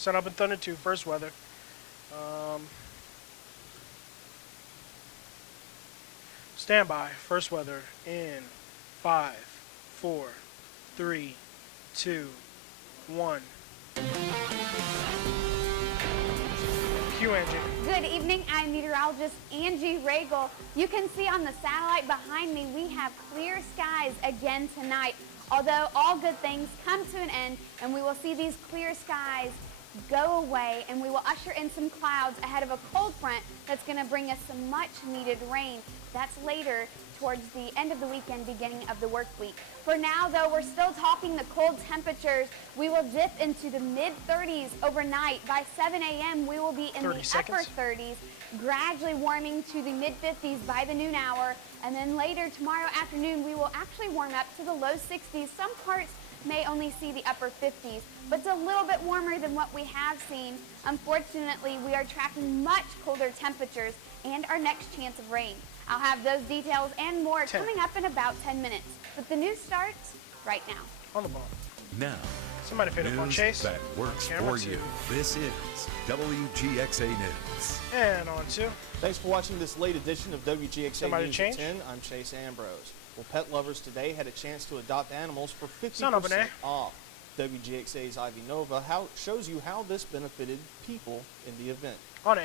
Sun Up and Thunder 2, first weather. Standby, first weather in 5, 4, 3, 2, 1. Cue Angie. Good evening, I'm meteorologist Angie Regal. You can see on the satellite behind me we have clear skies again tonight. Although all good things come to an end, and we will see these clear skies go away, and we will usher in some clouds ahead of a cold front that's going to bring us some much needed rain. That's later towards the end of the weekend, beginning of the work week. For now, though, we're still talking the cold temperatures. We will dip into the mid-30s overnight. By 7 a.m., we will be in the upper 30s, gradually warming to the mid-50s by the noon hour. And then later tomorrow afternoon, we will actually warm up to the low 60s. Some parts may only see the upper 50s, but it's a little bit warmer than what we have seen. Unfortunately, we are tracking much colder temperatures and our next chance of rain. I'll have those details and more coming up in about 10 minutes. But the news starts right now. On the ball. Now, somebody paid up on Chase. that works for you. This is WGXA News. And on 2. Thanks for watching this late edition of WGXA Somebody News change? at 10. I'm Chase Ambrose. Well, pet lovers today had a chance to adopt animals for 50% Son of an off. WGXA's Ivy Nova shows you how this benefited people in the event. On A.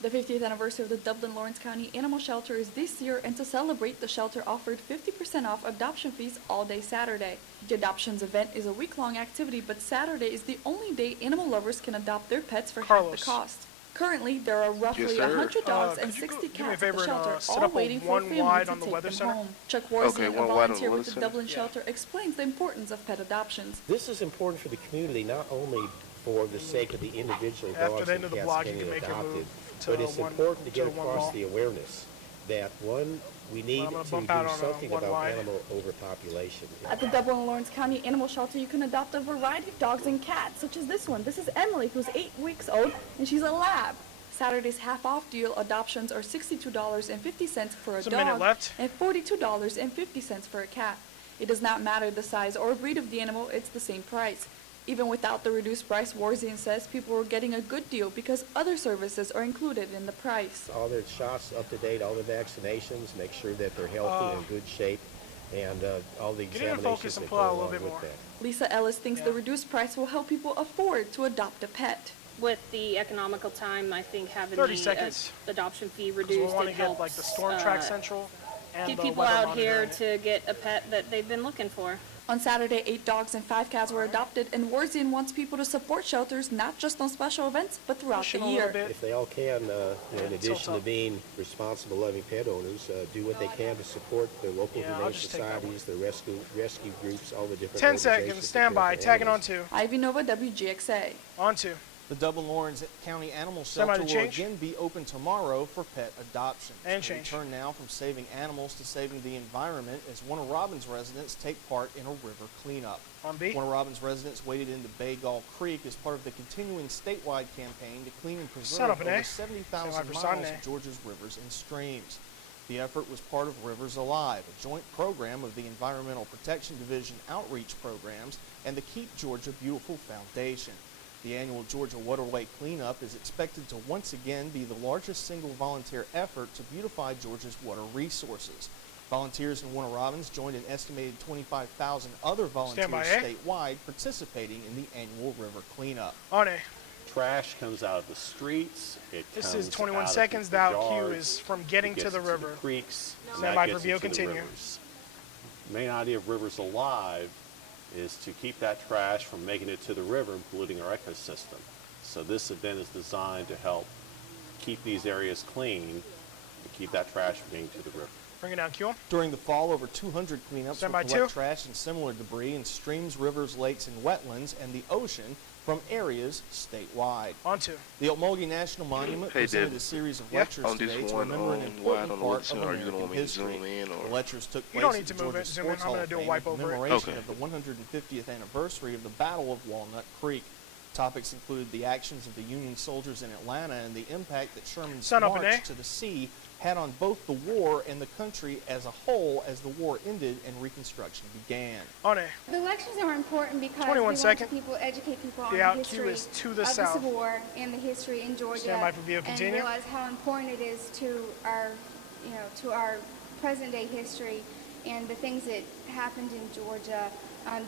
The 50th anniversary of the Dublin Lawrence County Animal Shelter is this year, and to celebrate, the shelter offered 50% off adoption fees all day Saturday. The adoptions event is a week-long activity, but Saturday is the only day animal lovers can adopt their pets for half the cost. Currently, there are roughly 100 dogs and 60 cats at the shelter, all waiting for a family to take them home. Chuck Warzine, a volunteer with the Dublin Shelter, explains the importance of pet adoptions. This is important for the community, not only for the sake of the individual dogs and cats getting adopted, but it's important to get across the awareness that, one, we need to do something about animal overpopulation. At the Dublin and Lawrence County Animal Shelter, you can adopt a variety of dogs and cats, such as this one. This is Emily, who's 8 weeks old, and she's a lab. Saturday's half-off deal adoptions are $62.50 for a dog and $42.50 for a cat. It does not matter the size or breed of the animal, it's the same price. Even without the reduced price, Warzine says people are getting a good deal because other services are included in the price. All their shots up to date, all the vaccinations, make sure that they're healthy and in good shape, and all the examinations that go along with that. Lisa Ellis thinks the reduced price will help people afford to adopt a pet. With the economical time, I think having 30 the seconds. Adoption fee reduced, We want it to get helps like the Storm Track Central and keep the people weather out here monitoring. to get a pet that they've been looking for. On Saturday, 8 dogs and 5 cats were adopted, and Warzine wants people to support shelters not just on special events, but throughout the year. If they all can, in addition to being responsible, loving pet owners, do what they can to support their local humane societies, the rescue groups, all the different 10 seconds, stand by, tagging on 2. Ivy Nova, WGXA. On 2. The Dublin Lawrence County Animal Shelter will again be open tomorrow for pet adoption. And change. We turn now from saving animals to saving the environment as Warner Robins residents take part in a river cleanup. On B. Warner Robins residents waded into Baygull Creek as part of the continuing statewide campaign to clean and preserve over 70,000 miles of Georgia's rivers and streams. The effort was part of Rivers Alive, a joint program of the Environmental Protection Division outreach programs and the Keep Georgia Beautiful Foundation. The annual Georgia Waterway Cleanup is expected to once again be the largest single volunteer effort to beautify Georgia's water resources. Volunteers in Warner Robins joined an estimated 25,000 other volunteers statewide participating in the annual river cleanup. On A. Trash comes out of the streets. This is 21 seconds. The out cue is from getting to the river. The creeks. Stand by for VO, continue. The main idea of Rivers Alive is to keep that trash from making it to the river and polluting our ecosystem. So this event is designed to help keep these areas clean and keep that trash from getting to the river. Bring it down, Q. During the fall, over 200 cleanups will collect trash and similar debris in streams, rivers, lakes, and wetlands, and the ocean from areas statewide. On to the Okmulgee National Monument presented a series of lectures today to remember an important part of American history. The lectures took place at the Georgia Sports Hall of Fame in commemoration of the 150th anniversary of the Battle of Walnut Creek. Topics included the actions of the Union soldiers in Atlanta and the impact that Sherman's march to the sea had on both the war and the country as a whole as the war ended and Reconstruction began. On it. The elections are important because 21 we want seconds. people educate people on The the out history cue is to the of south. the Civil War and the history in Georgia, Stand by for view. and Continue. realize how important it is to our, to our present-day history and the things that happened in Georgia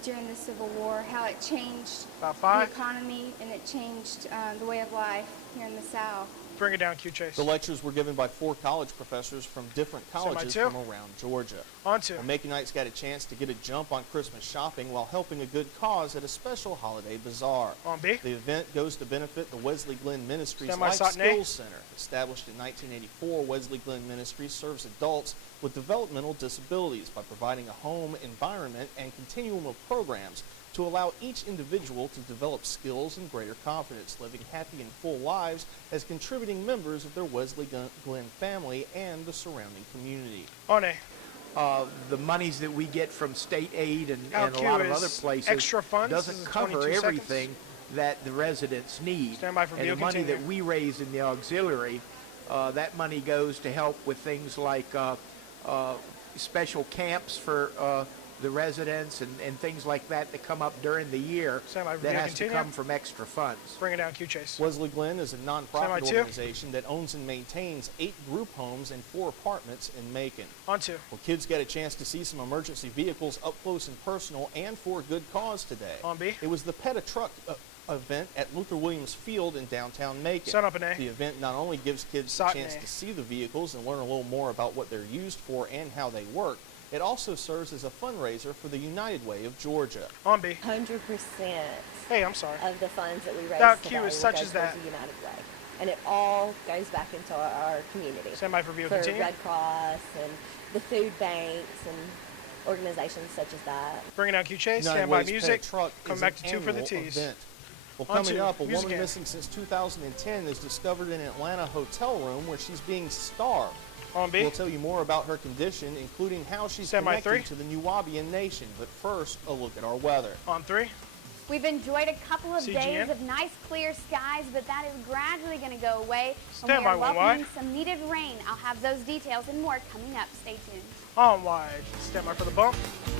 during the Civil War, how it changed About the 5. economy and it changed the way of life here in the South. Bring it down, Q Chase. The lectures were given by 4 college professors from different colleges Semi-2. from around Georgia. On to. Well, Maconite's got a chance to get a jump on Christmas shopping while helping a good cause at a special holiday bazaar. On B. The event goes to benefit the Wesley Glenn Ministries Stand by, Life Satney. Skills Center. Established in 1984, Wesley Glenn Ministries serves adults with developmental disabilities by providing a home environment and continuum of programs to allow each individual to develop skills and greater confidence, living happy and full lives as contributing members of their Wesley Glenn family and the surrounding community. On A. The monies that we get from state aid and a LQ lot of is other places extra funds. This doesn't is cover 22 everything that the residents need. Stand by for and view. the money Continue. that we raise in the auxiliary, that money goes to help with things like special camps for the residents and things like that come up during the year Stand by for that view. has to Continue. come from extra funds. Bring it down, Q Chase. Wesley Glenn is a nonprofit Semi-2. organization that owns and maintains 8 group homes and 4 apartments in Macon. On to. Well, kids got a chance to see some emergency vehicles up close and personal and for a good cause today. On B. It was the Pet a Truck event at Luther Williams Field in downtown Macon. Set up an A. The event not only gives kids a Sot an chance A. to see the vehicles and learn a little more about what they're used for and how they work, it also serves as a fundraiser for the United Way of Georgia. On B. 100% Hey, I'm sorry. of the funds that we raise That today cue is will such go as that. towards the United Way. And it all goes back into our community. Stand by for view. For Continue. Red Cross and the food banks and organizations such as that. Bring it down, Q Chase. United Stand by Way's music. Pet a Truck Come is back an to 2 for the annual T's. event. Well, On coming to up, a music woman again. missing since 2010 is discovered in an Atlanta hotel room where she's being starved. On B. We'll tell you more about her condition, including how she's Semi-3. connected to the Nuwaubian Nation. But first, a look at our weather. On 3. We've enjoyed a couple of CGM. days of nice clear skies, but that is gradually going to go away. Stand and we by, are one welcoming wide. some needed rain. I'll have those details and more coming up. Stay tuned. On wide. Stand by for the bump.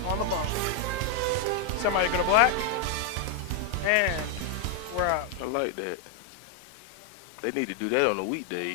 On the bump. Somebody go to black. And we're up. I like that. They need to do that on the weekdays.